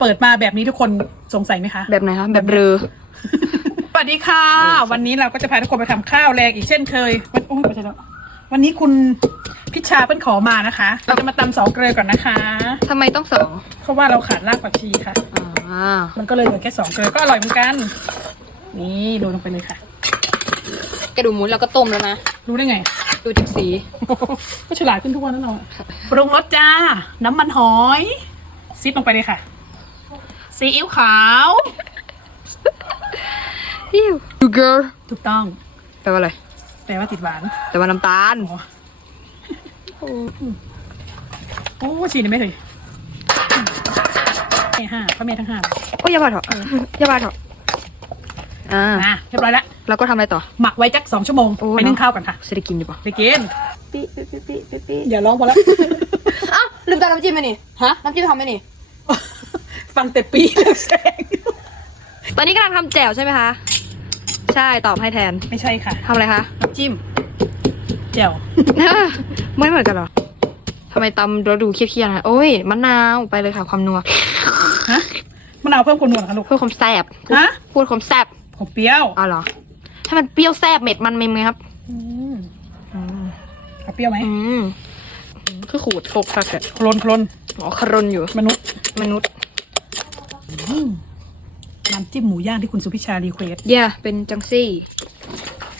เปิดมาแบบนี้ทุกคนสงสัยไหมคะ แบบไหนคะแบบเรือ สวัสดีค่ะ วันนี้เราก็จะพาทุกคนไปทำข้าวแรงอีกเช่นเคยวันโอ้ยไม่ใช่แล้ววันนี้คุณพิชชาเพิ่นขอมานะคะ เราจะมาตำสองเกลือก่อนนะคะ ทำไมต้องสองเพราะว่าเราขาดรากผักชีค่ะ อ่ามันก็เลยเหลือแค่สองเกลือก็อร่อยเหมือนกัน นี่โรยลงไปเลยค่ะ กระดูกหมูเราก็ต้มแล้วนะ รู้ได้ไง ดูจากสี ก็ฉลาดขึ้นทุกวันนั่นเราปรุงรสจ้า น้ำมันหอย ซิปลงไปเลยค่ะ ซีอิ๊วขาวฮิวดูเกิร์ถูกต้อง แปลว่าอะไร แปลว่าติดหวาน แต่ว่าน้ำตาลอ๋อโอ้ชีนี่ไม่เลยแม่ห้าพ่อแม่ทั้งห้าโอ้ยอย่าบาดเถอะอย่าบาดเถอะอ่าอะเรียบร้อยแล้วแล้วก็ทำอะไรต่อ หมักไว้จักสองชั่วโมง โอ้ไปนึ่งข้าวกันค่ะเสร็จกินดีป่ะไปกินปีปีปีปีปีปีอย่าร้องพอแล้ว อ้าวลืมจานน้ำจิ้มไหมนี่ ฮะ น้ำจิ้มทำไหมนี่ ฟังแต่ปีแล้วแสง ตอนนี้กำลังทำแจ่วใช่ไหมคะ ใช่ตอบให้แทนไม่ใช่ค่ะทำอะไรคะ น้ำจิ้มเจียวไม่เหมือนกันเหรอทำไมตำเราดูเครียดๆนะโอ้ยมะนาวไปเลยค่ะความนัวฮะมะนาวเพิ่มความนัวเหรอคะลูกเพื่อความแซ่บพูดฮะพูดความแซ่บผมเปรี้ยวอ๋อเหรอให้มันเปรี้ยวแซ่บเม็ดมันเมมไงครับอืมเอาเปรี้ยวไหมอืมคือขูดโคกคักอะโคลนโคลนหมอคารนอยู่มนุษย์มนุษย์ น้ำจิ้มหมูย่างที่คุณสุพิชารีเควสเย่าเป็นจังซี่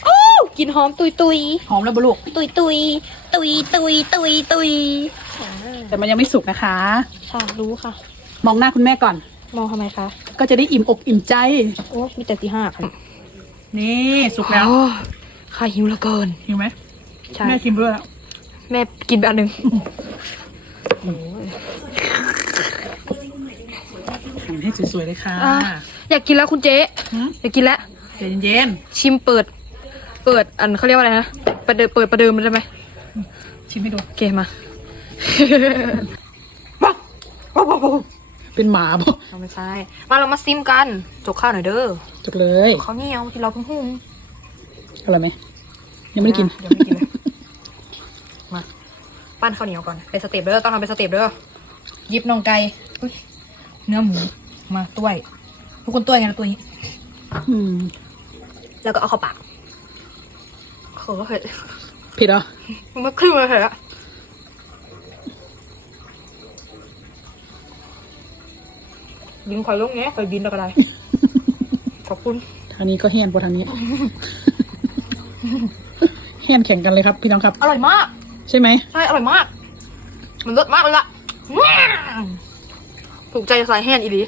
โอ้กลินหอมตุยตุยหอมแล้วบลูกตุยตุยตุยตุยตุยตุยแต่มันยังไม่สุกนะคะ ค่ะรู้ค่ะ มองหน้าคุณแม่ก่อน มองทำไมคะก็จะได้อิ่มอกอิ่มใจ โอ้มีแต่ตีห้าค่ะนี่สุกแล้วโอ้ข้าหิวเหลือเกิน หิวไหมใช่ แม่ชิมด้วยแล้ว แม่กินไปอันหนึ่ง หั่น ให้สวยๆเลยค่ะ อะอยากกินแล้วคุณเจ๊หืม อยากกินแล้ว ใจเย็นชิมเปิด เปิดอันเขาเรียกว่าอะไรนะประเดิมเปิดประเดิมมันได้ไหมๆชิมให้ดูโอเคมา เป็นหมาบ่เราไม่ใช่มาเรามาซิมกันจกข้าวหน่อยเด้อจุกเลยข้าวเหนียวที่เราเพิ่งหุงอร่อยไหมยังไม่ได้กินยังไม่ได้กินเลยมาปั้นข้าวเหนียวก่อนเป็นสเต็ปเด้อต้องทำเป็นสเต็ปเด้อหยิบน่องไก่อุ๊ยเนื้อหมู มาต้วย ทุกคนต้วยไงนะตัวนี้ อืม แล้วก็เอาเข้าปากโอ้โหเผ็ดเผ็ดเหรอมันไม่ขึ้นเลยเผ็ดอะบินคอยลงเนี้ยคอยบินแล้วก็ได้ ขอบคุณ ทางนี้ก็เฮี้ยนพอทางนี้เฮี้ยนแข่งกันเลยครับพี่น้องครับ อร่อยมาก ใช่ไหมใช่ อร่อยมาก มันเลิศมากเลยล่ะอืมถูกใจสายแห้งอีหลี